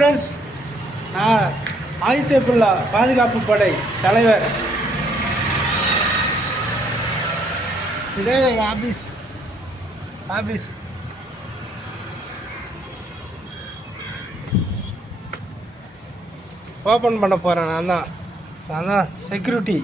Friends, நான் ஆதித்யபில்லா பாதுகாப்பு படை தலைவர். இதே எங்கள் ஆஃபீஸ் ஓப்பன் பண்ண போகிறேன். நான் தான் செக்யூரிட்டி.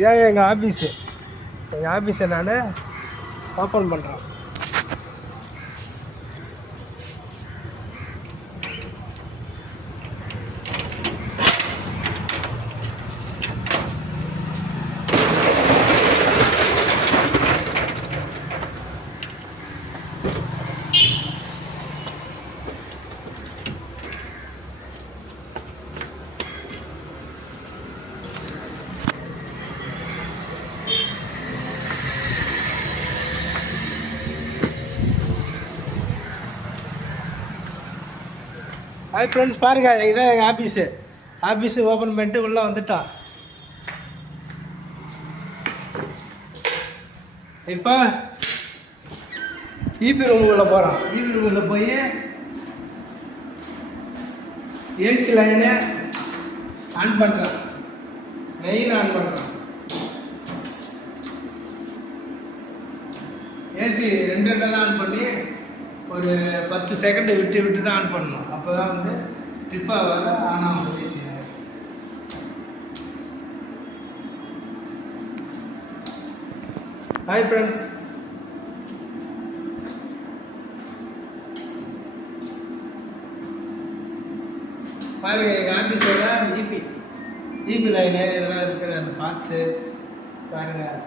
இதான் எங்கள் ஆஃபீஸை நான் ஓப்பன் பண்ணுறேன். ஹாய் ஃப்ரெண்ட்ஸ், பாருங்கள், இதான் எங்கள் ஆஃபீஸு ஓப்பன் பண்ணிட்டு உள்ளே வந்துட்டான். இப்போ ஈபி ரூமுக்குள்ளே போகிறான். ஈபி ரூமில் போய் ஏசி லைனை ஆன் பண்ணுறான். மெயின் ஆன் பண்ணுறான். ஏசி ரெண்டு தான் ஆன் பண்ணி ஒரு 10 செகண்ட் விட்டு தான் ஆன் பண்ணணும். அப்போ தான் வந்து ட்ரிப்பாக வர ஆன் ஆகும் ஏசி. ஹாய் ஃப்ரெண்ட்ஸ், பாருங்க, எங்கள் ஆஃபீஸோட ஈபி லைனு இதெல்லாம் இருக்கிற அந்த பாக்ஸு பாருங்கள்.